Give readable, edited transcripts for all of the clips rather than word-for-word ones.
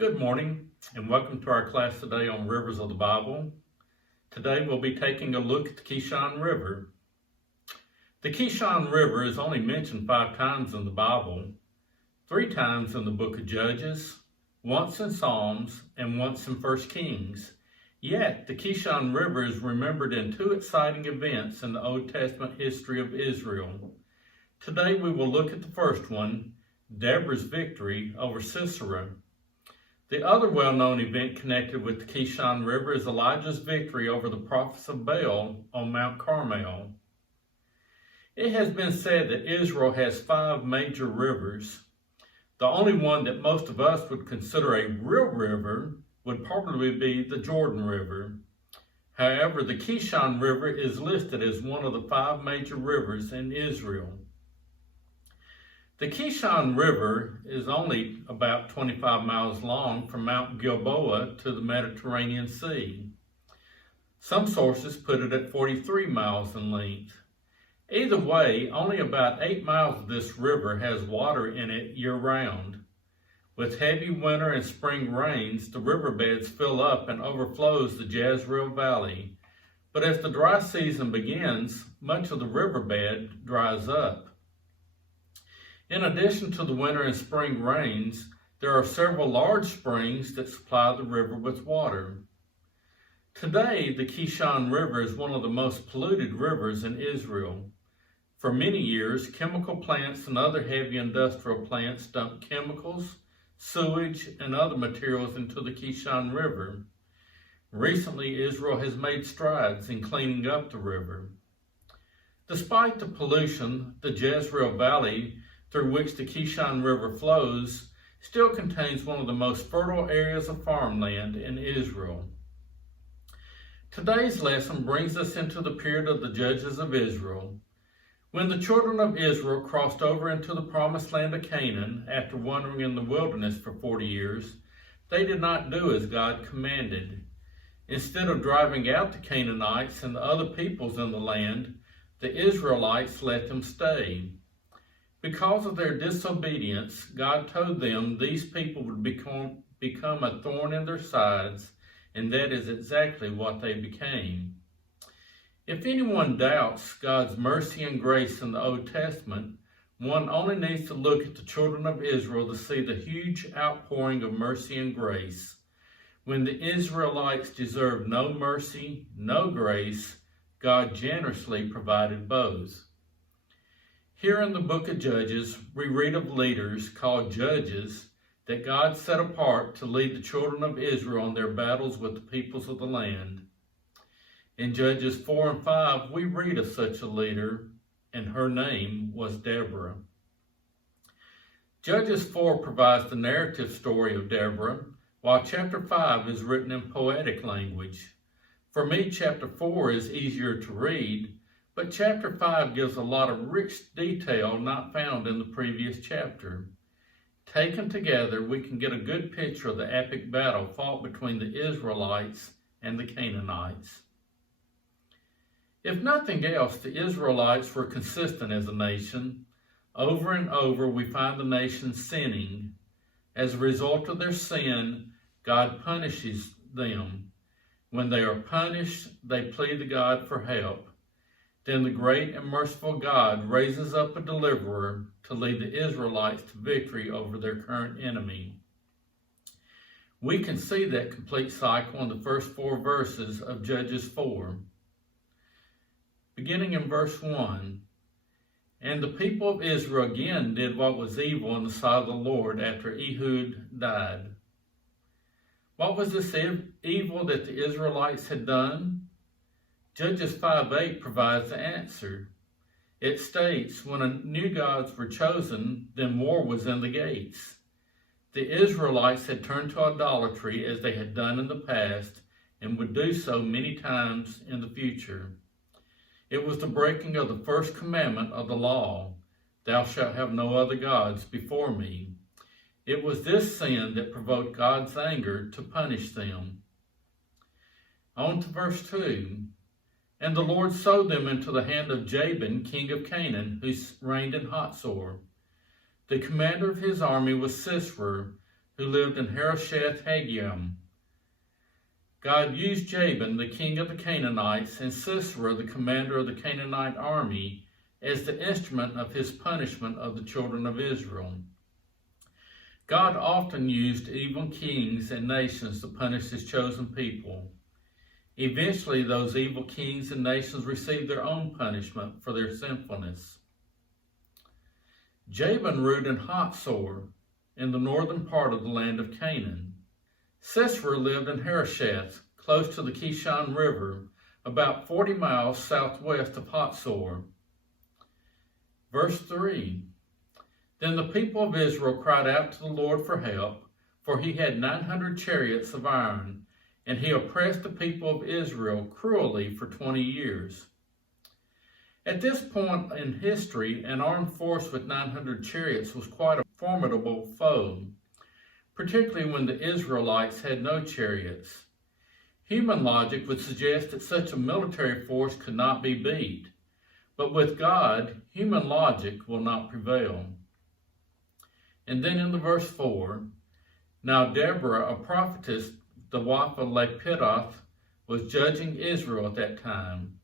Good morning and welcome to our class today on Rivers of the Bible. Today we'll be taking a look at the Kishon River. The Kishon River is only mentioned 5 times in the Bible, 3 times in the book of Judges, once in Psalms, and once in 1 Kings. Yet the Kishon River is remembered in 2 exciting events in the Old Testament history of Israel. Today we will look at the first one, Deborah's victory over Sisera. The other well-known event connected with the Kishon River is Elijah's victory over the prophets of Baal on Mount Carmel. It has been said that Israel has 5 major rivers. The only one that most of us would consider a real river would probably be the Jordan River. However, the Kishon River is listed as one of the 5 major rivers in Israel. The Kishon River is only about 25 miles long from Mount Gilboa to the Mediterranean Sea. Some sources put it at 43 miles in length. Either way, only about 8 miles of this river has water in it year-round. With heavy winter and spring rains, the riverbeds fill up and overflows the Jezreel Valley. But as the dry season begins, much of the riverbed dries up. In addition to the winter and spring rains, there are several large springs that supply the river with water. Today, the Kishon River is one of the most polluted rivers in Israel. For many years, chemical plants and other heavy industrial plants dumped chemicals, sewage, and other materials into the Kishon River. Recently, Israel has made strides in cleaning up the river. Despite the pollution, the Jezreel Valley, through which the Kishon River flows, still contains one of the most fertile areas of farmland in Israel. Today's lesson brings us into the period of the Judges of Israel. When the children of Israel crossed over into the promised land of Canaan after wandering in the wilderness for 40 years, they did not do as God commanded. Instead of driving out the Canaanites and the other peoples in the land, the Israelites let them stay. Because of their disobedience, God told them these people would become a thorn in their sides, and that is exactly what they became. If anyone doubts God's mercy and grace in the Old Testament, one only needs to look at the children of Israel to see the huge outpouring of mercy and grace. When the Israelites deserved no mercy, no grace, God generously provided both. Here in the book of Judges, we read of leaders called judges that God set apart to lead the children of Israel in their battles with the peoples of the land. In Judges 4 and 5, we read of such a leader, and her name was Deborah. Judges 4 provides the narrative story of Deborah, while chapter 5 is written in poetic language. For me, chapter 4 is easier to read, but chapter 5 gives a lot of rich detail not found in the previous chapter. Taken together, we can get a good picture of the epic battle fought between the Israelites and the Canaanites. If nothing else, the Israelites were consistent as a nation. Over and over, we find the nation sinning. As a result of their sin, God punishes them. When they are punished, they plead to God for help. Then the great and merciful God raises up a deliverer to lead the Israelites to victory over their current enemy. We can see that complete cycle in the first 4 verses of Judges 4. Beginning in verse 1, "And the people of Israel again did what was evil in the sight of the Lord after Ehud died." What was this evil that the Israelites had done? Judges 5:8 provides the answer. It states, when new gods were chosen, then war was in the gates. The Israelites had turned to idolatry as they had done in the past and would do so many times in the future. It was the breaking of the first commandment of the law, "Thou shalt have no other gods before me." It was this sin that provoked God's anger to punish them. On to verse 2. "And the Lord sold them into the hand of Jabin, king of Canaan, who reigned in Hatzor. The commander of his army was Sisera, who lived in Harosheth Hagoyim. God used Jabin, the king of the Canaanites, and Sisera, the commander of the Canaanite army, as the instrument of his punishment of the children of Israel. God often used evil kings and nations to punish his chosen people. Eventually, those evil kings and nations received their own punishment for their sinfulness. Jabin ruled in Hatzor, in the northern part of the land of Canaan. Sisera lived in Harosheth, close to the Kishon River, about 40 miles southwest of Hatzor. Verse 3, Then the people of Israel cried out to the Lord for help, for he had 900 chariots of iron, and he oppressed the people of Israel cruelly for 20 years. At this point in history, an armed force with 900 chariots was quite a formidable foe, particularly when the Israelites had no chariots. Human logic would suggest that such a military force could not be beat, but with God, human logic will not prevail. And then in the verse 4, Now Deborah, a prophetess, the wife of Lapidoth, was judging Israel at that time.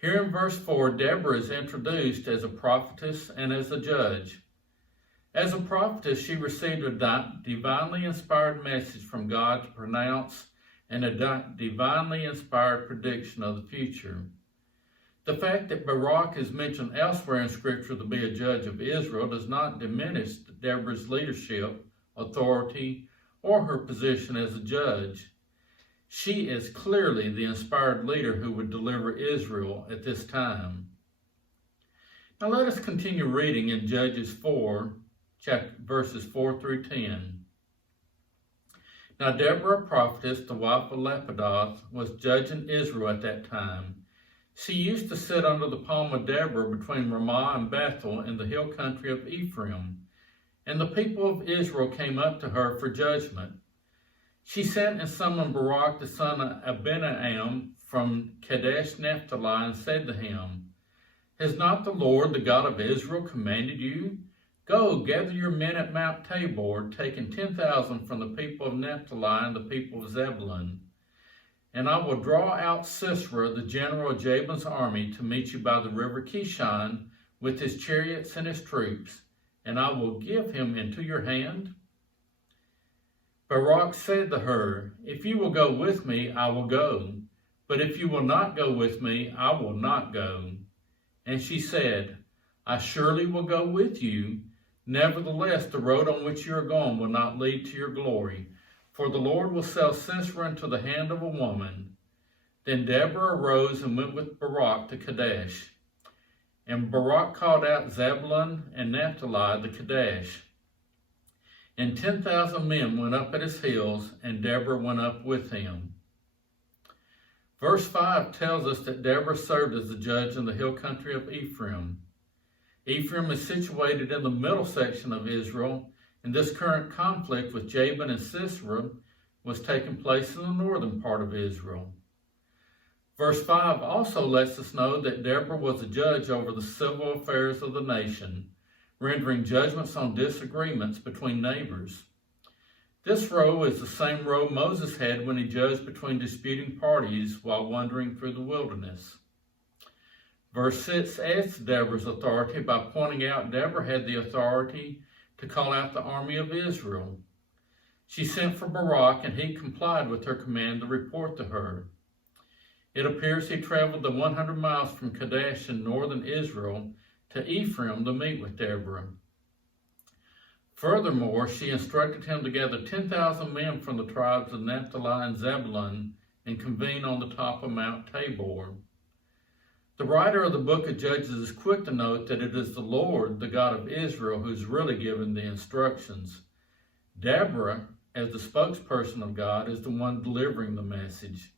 Here in verse 4, Deborah is introduced as a prophetess and as a judge. As a prophetess, she received a divinely inspired message from God to pronounce and a divinely inspired prediction of the future. The fact that Barak is mentioned elsewhere in Scripture to be a judge of Israel does not diminish Deborah's leadership, authority, or her position as a judge. She is clearly the inspired leader who would deliver Israel at this time. Now let us continue reading in Judges 4, verses 4 through 10. Now Deborah, prophetess, the wife of Lapidoth, was judging Israel at that time. She used to sit under the palm of Deborah between Ramah and Bethel in the hill country of Ephraim, and the people of Israel came up to her for judgment. She sent and summoned Barak the son of Abinoam from Kadesh Naphtali and said to him, Has not the Lord, the God of Israel, commanded you? Go, gather your men at Mount Tabor, taking 10,000 from the people of Naphtali and the people of Zebulun. And I will draw out Sisera, the general of Jabin's army, to meet you by the river Kishan with his chariots and his troops, and I will give him into your hand. Barak said to her, If you will go with me, I will go. But if you will not go with me, I will not go. And she said, I surely will go with you. Nevertheless, the road on which you are going will not lead to your glory, for the Lord will sell Sisera into the hand of a woman. Then Deborah arose and went with Barak to Kadesh. And Barak called out Zebulun and Naphtali the Kadesh. And 10,000 men went up at his heels, and Deborah went up with him. Verse 5 tells us that Deborah served as the judge in the hill country of Ephraim. Ephraim is situated in the middle section of Israel, and this current conflict with Jabin and Sisera was taking place in the northern part of Israel. Verse 5 also lets us know that Deborah was a judge over the civil affairs of the nation, rendering judgments on disagreements between neighbors. This role is the same role Moses had when he judged between disputing parties while wandering through the wilderness. Verse 6 adds to Deborah's authority by pointing out Deborah had the authority to call out the army of Israel. She sent for Barak, and he complied with her command to report to her. It appears he traveled the 100 miles from Kadesh in northern Israel to Ephraim to meet with Deborah. Furthermore, she instructed him to gather 10,000 men from the tribes of Naphtali and Zebulun and convene on the top of Mount Tabor. The writer of the book of Judges is quick to note that it is the Lord, the God of Israel, who's really given the instructions. Deborah, as the spokesperson of God, is the one delivering the message.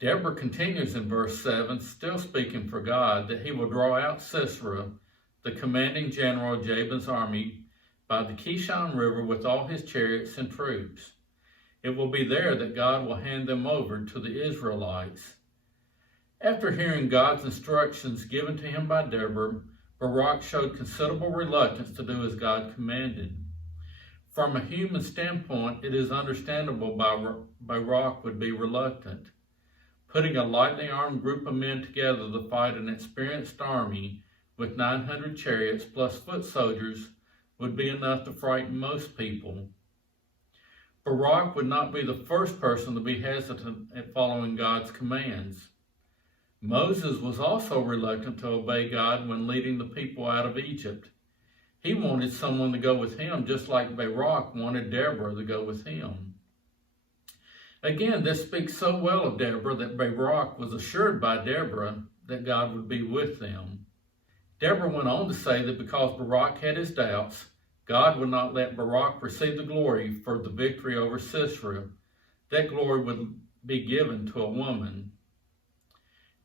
Deborah continues in verse 7, still speaking for God, that he will draw out Sisera, the commanding general of Jabin's army, by the Kishon River with all his chariots and troops. It will be there that God will hand them over to the Israelites. After hearing God's instructions given to him by Deborah, Barak showed considerable reluctance to do as God commanded. From a human standpoint, it is understandable Barak would be reluctant. Putting a lightly armed group of men together to fight an experienced army with 900 chariots plus foot soldiers would be enough to frighten most people. Barak would not be the first person to be hesitant at following God's commands. Moses was also reluctant to obey God when leading the people out of Egypt. He wanted someone to go with him, just like Barak wanted Deborah to go with him. Again, this speaks so well of Deborah that Barak was assured by Deborah that God would be with them. Deborah went on to say that because Barak had his doubts, God would not let Barak receive the glory for the victory over Sisera. That glory would be given to a woman.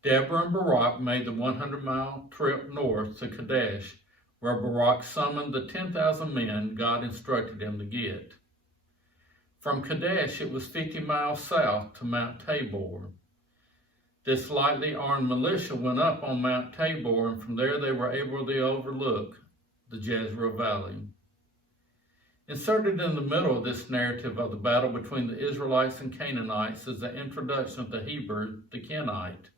Deborah and Barak made the 100-mile trip north to Kadesh, where Barak summoned the 10,000 men God instructed him to get. From Kadesh, it was 50 miles south to Mount Tabor. This lightly armed militia went up on Mount Tabor, and from there they were able to overlook the Jezreel Valley. Inserted in the middle of this narrative of the battle between the Israelites and Canaanites is the introduction of the Heber the Kenite.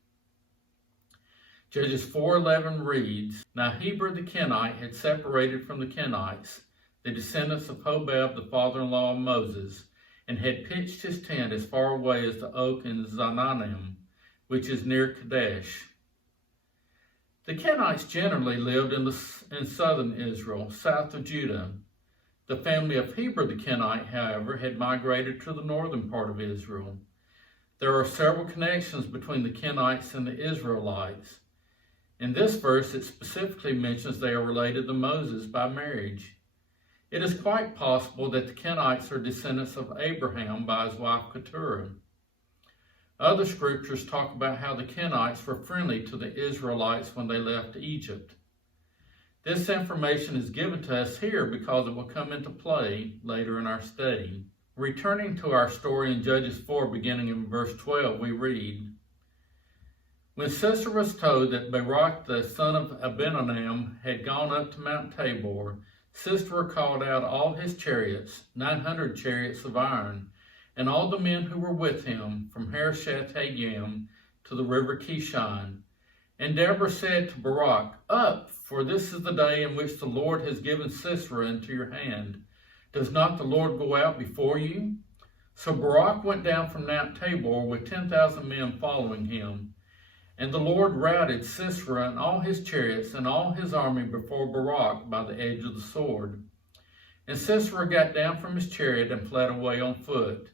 Judges 4:11 reads, "Now Heber the Kenite had separated from the Kenites, the descendants of Hobab, the father-in-law of Moses, and had pitched his tent as far away as the oak in Zaanannim, which is near Kadesh." The Kenites generally lived in southern Israel, south of Judah. The family of Heber the Kenite, however, had migrated to the northern part of Israel. There are several connections between the Kenites and the Israelites. In this verse, it specifically mentions they are related to Moses by marriage. It is quite possible that the Kenites are descendants of Abraham by his wife Keturah. Other scriptures talk about how the Kenites were friendly to the Israelites when they left Egypt. This information is given to us here because it will come into play later in our study. Returning to our story in Judges 4, beginning in verse 12, we read, "When Sisera was told that Barak the son of Abinadab had gone up to Mount Tabor, Sisera called out all his chariots, 900 chariots of iron, and all the men who were with him from Harosheth-Hagoyim to the river Kishan. And Deborah said to Barak, 'Up, for this is the day in which the Lord has given Sisera into your hand. Does not the Lord go out before you?' So Barak went down from Mount Tabor with 10,000 men following him. And the Lord routed Sisera and all his chariots and all his army before Barak by the edge of the sword. And Sisera got down from his chariot and fled away on foot.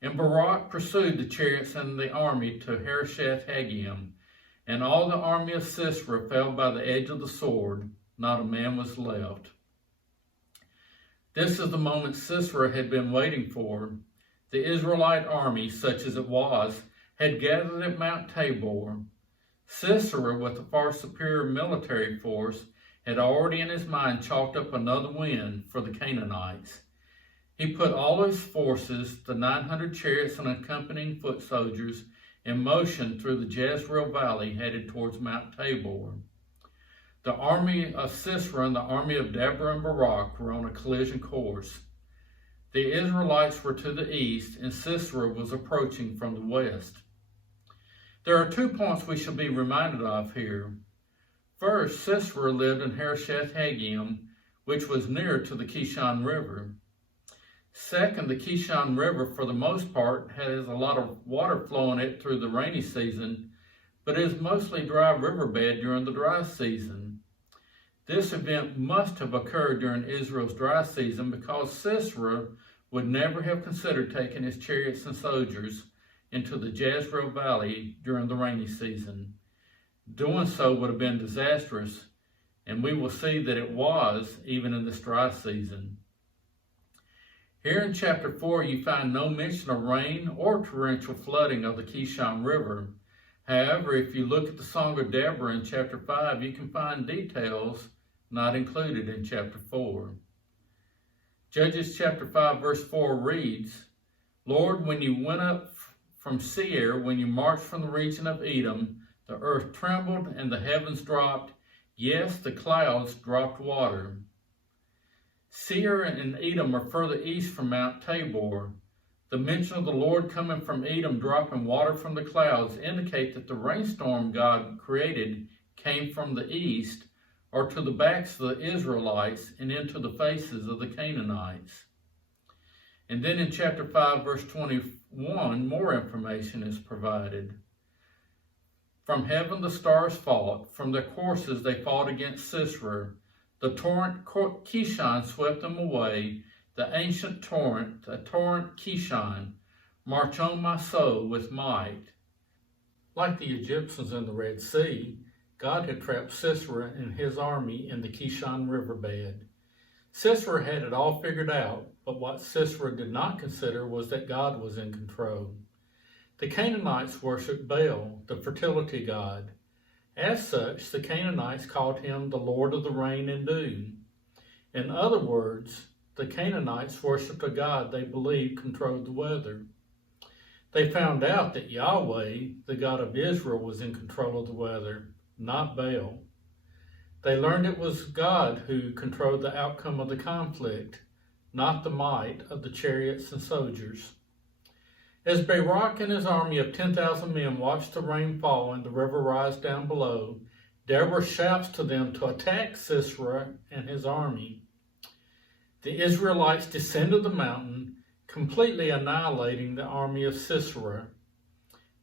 And Barak pursued the chariots and the army to Harosheth-Hagoyim. And all the army of Sisera fell by the edge of the sword. Not a man was left." This is the moment Sisera had been waiting for. The Israelite army, such as it was, had gathered at Mount Tabor. Sisera, with a far superior military force, had already in his mind chalked up another win for the Canaanites. He put all his forces, the 900 chariots and accompanying foot soldiers, in motion through the Jezreel Valley headed towards Mount Tabor. The army of Sisera and the army of Deborah and Barak were on a collision course. The Israelites were to the east and Sisera was approaching from the west. There are 2 points we should be reminded of here. First, Sisera lived in Harosheth-Hagoyim, which was near to the Kishon River. Second, the Kishon River, for the most part, has a lot of water flowing it through the rainy season, but it is mostly dry riverbed during the dry season. This event must have occurred during Israel's dry season because Sisera would never have considered taking his chariots and soldiers into the Jezreel Valley during the rainy season. Doing so would have been disastrous, and we will see that it was even in this dry season. Here in chapter 4, you find no mention of rain or torrential flooding of the Kishon River. However, if you look at the Song of Deborah in chapter 5, you can find details not included in chapter 4. Judges chapter 5 verse 4 reads, "Lord, when you went up from Seir, when you marched from the region of Edom, the earth trembled and the heavens dropped. Yes, the clouds dropped water." Seir and Edom are further east from Mount Tabor. The mention of the Lord coming from Edom dropping water from the clouds indicate that the rainstorm God created came from the east, or to the backs of the Israelites and into the faces of the Canaanites. And then in chapter 5, verse 21, more information is provided. From heaven the stars fought, from their courses they fought against Sisera. The torrent Kishan swept them away, the ancient torrent, the torrent Kishan, march on my soul with might. Like the Egyptians in the Red Sea, God had trapped Sisera and his army in the Kishon River bed. Sisera had it all figured out, but what Sisera did not consider was that God was in control. The Canaanites worshipped Baal, the fertility god. As such, the Canaanites called him the Lord of the rain and dew. In other words, the Canaanites worshipped a god they believed controlled the weather. They found out that Yahweh, the God of Israel, was in control of the weather, not Baal. They learned it was God who controlled the outcome of the conflict, not the might of the chariots and soldiers. As Barak and his army of 10,000 men watched the rain fall and the river rise down below, Deborah shouts to them to attack Sisera and his army. The Israelites descended the mountain, completely annihilating the army of Sisera.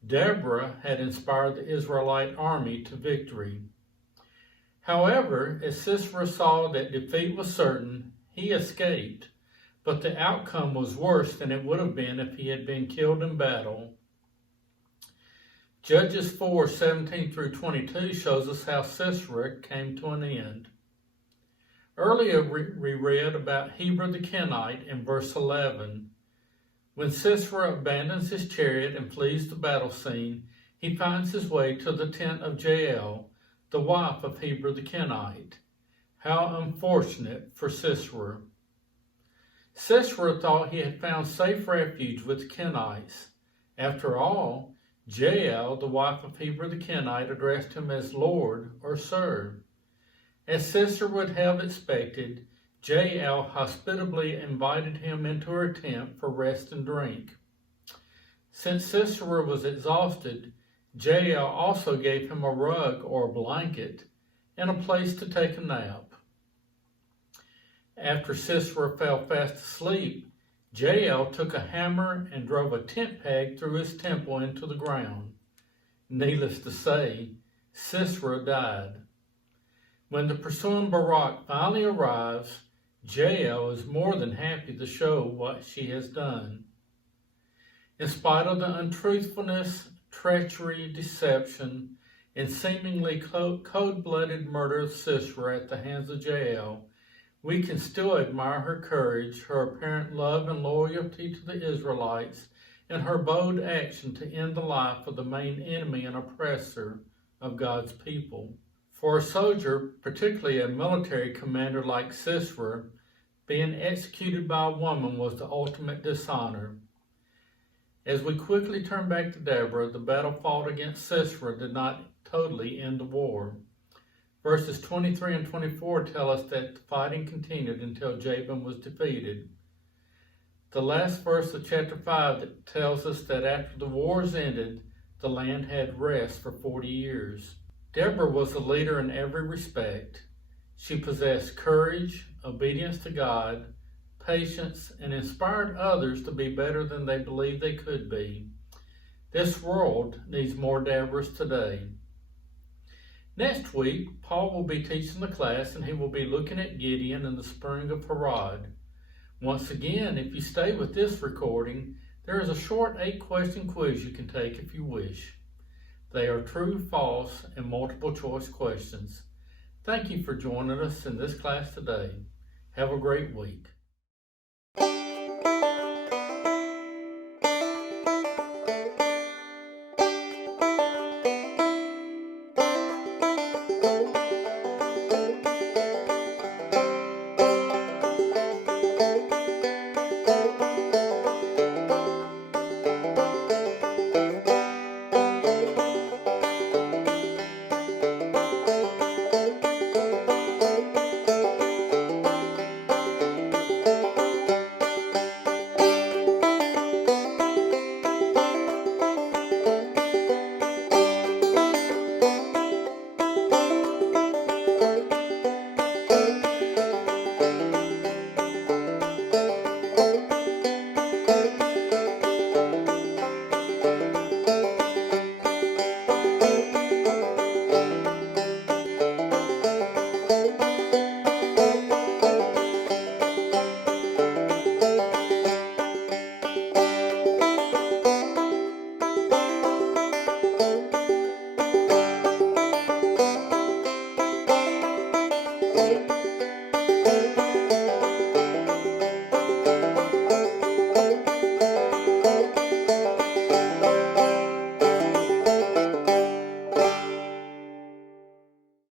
Deborah had inspired the Israelite army to victory. However, as Sisera saw that defeat was certain, he escaped, but the outcome was worse than it would have been if he had been killed in battle. Judges 4:17 through 22 shows us how Sisera came to an end. Earlier we read about Heber the Kenite in verse 11. When Sisera abandons his chariot and flees the battle scene, he finds his way to the tent of Jael, the wife of Heber the Kenite. How unfortunate for Sisera. Sisera thought he had found safe refuge with the Kenites. After all, Jael, the wife of Heber the Kenite, addressed him as Lord or Sir. As Sisera would have expected, Jael hospitably invited him into her tent for rest and drink. Since Sisera was exhausted, Jael also gave him a rug or a blanket and a place to take a nap. After Sisera fell fast asleep, Jael took a hammer and drove a tent peg through his temple into the ground. Needless to say, Sisera died. When the pursuing Barak finally arrives, Jael is more than happy to show what she has done. In spite of the untruthfulness, treachery, deception, and seemingly cold-blooded murder of Sisera at the hands of Jael, we can still admire her courage, her apparent love and loyalty to the Israelites, and her bold action to end the life of the main enemy and oppressor of God's people. For a soldier, particularly a military commander like Sisera, being executed by a woman was the ultimate dishonor. As we quickly turn back to Deborah, the battle fought against Sisera did not totally end the war. Verses 23 and 24 tell us that the fighting continued until Jabin was defeated. The last verse of chapter 5 tells us that after the wars ended, the land had rest for 40 years. Deborah was a leader in every respect. She possessed courage, obedience to God, patience, and inspired others to be better than they believed they could be. This world needs more Deborahs today. Next week, Paul will be teaching the class and he will be looking at Gideon and the spring of Harod. Once again, if you stay with this recording, there is a short 8-question quiz you can take if you wish. They are true, false, and multiple choice questions. Thank you for joining us in this class today. Have a great week.